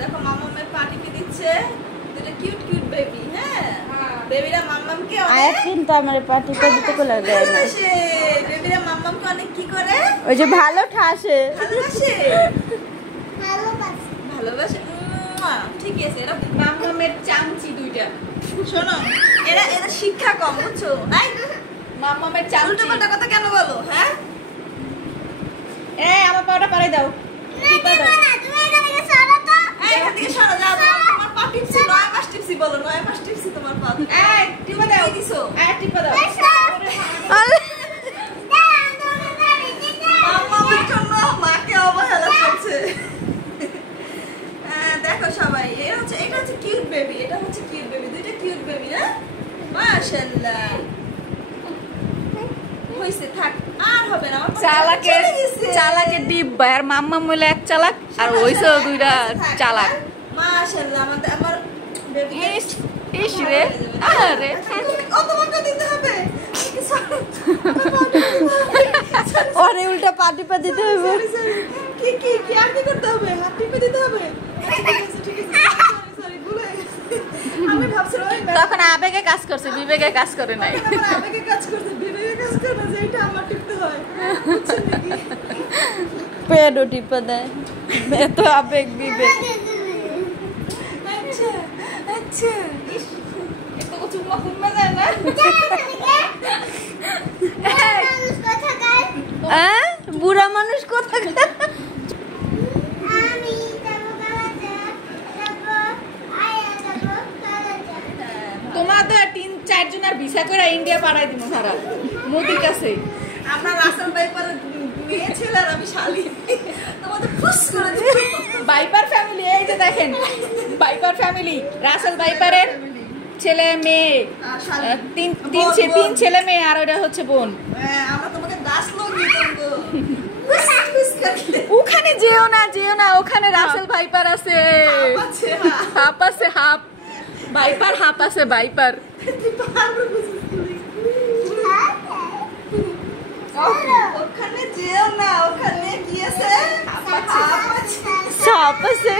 দেখো মাম্মামের পার্টিকে দিচ্ছে দুটো কিউট কিউট বেবি। হ্যাঁ বেবিরা মাম্মামকে অনেক কিন্তু আমার পার্টিতে দিতে কোলা দেয় না। বেবিরা মাম্মামকে অনেক কি করে? ওই যে ভালো ঠাসে, ভালোবাসে ভালোবাসে। ঠিকই আছে। এরা মাম্মামের চামচি দুইটা। শোনো এরা শিক্ষা কম বুঝছো? মাম্মামের চামচি। উল্টোপাল্টা কথা কেন বলো? হ্যাঁ এই আমার পাটা পাড়াই দাও। টিপা দাও। এখান থেকে সরো যাও। তোমার পা টিপছি, 9 মাস টিপছি বলো। 9 মাস টিপছি তোমার পা। এই টিপা দাও। কি দিছো? টিপা দাও। মাম্মামের জন্য মাকে অবহেলা করছে। দেখো সবাই এটা হচ্ছে কিউট বেবি। এটা হচ্ছে কিউট বেবি। দুইটা কিউট বেবি। হ্যাঁ মাশাআল্লাহ। হইছে থাক আর হবে না। আমার চালাকের ডিব্বা আর মাম্মা মইলে এক চালাক আর হইছে দুইটা চালাক। মাশাআল্লাহ আমার বেবি ইস রে আরে তোমাকে দিতে হবে। ওরে উল্টা পাটি পা দিতে হবে। কি আর কি করতে হবে? হাত টিপে দিতে হবে। ঠিক আছে সরি ভুলে গেছি। আমি ভাবছিলাম তখন আবেগে কাজ করছে, বিবেকে কাজ করে নাই। আবেগে কাজ করছে, বিবেকে কাজ করে না যে এটা আমার টিপতে হয়। বুঝছেন নাকি? পেডো টিপা দেয়। এত আবেগ বিবেক। আচ্ছা আচ্ছা এত চুম্মা ঘুমা যায় না? বুড়া মানুষ কোথাকার? তোমাদের 3-4 জনের ভিসা করে ইন্ডিয়া পাঠাই দিব সারা মোদির কাছে। আমরা রাসেল ভাইপারের মেয়ে ছেলে আর আমি শালি। তোমাদের ফুস করে দিব। ভাইপার ফ্যামিলি এই যে দেখেন, ভাইপার ফ্যামিলি রাসেল ভাইপারের ছেলে মেয়ে, তিন ছেলে মেয়ে আর ওটা হচ্ছে বোন। আমরা তোমাকে দাস লোক দিব। ওখানে যেও না ওখানে রাসেল ভাইপার আছে। হাফ আছে হাফ ভাইপার, হাফ আছে ভাইপার। ওখানে যেও না, ওখানে কি আছে? সাপ আছে।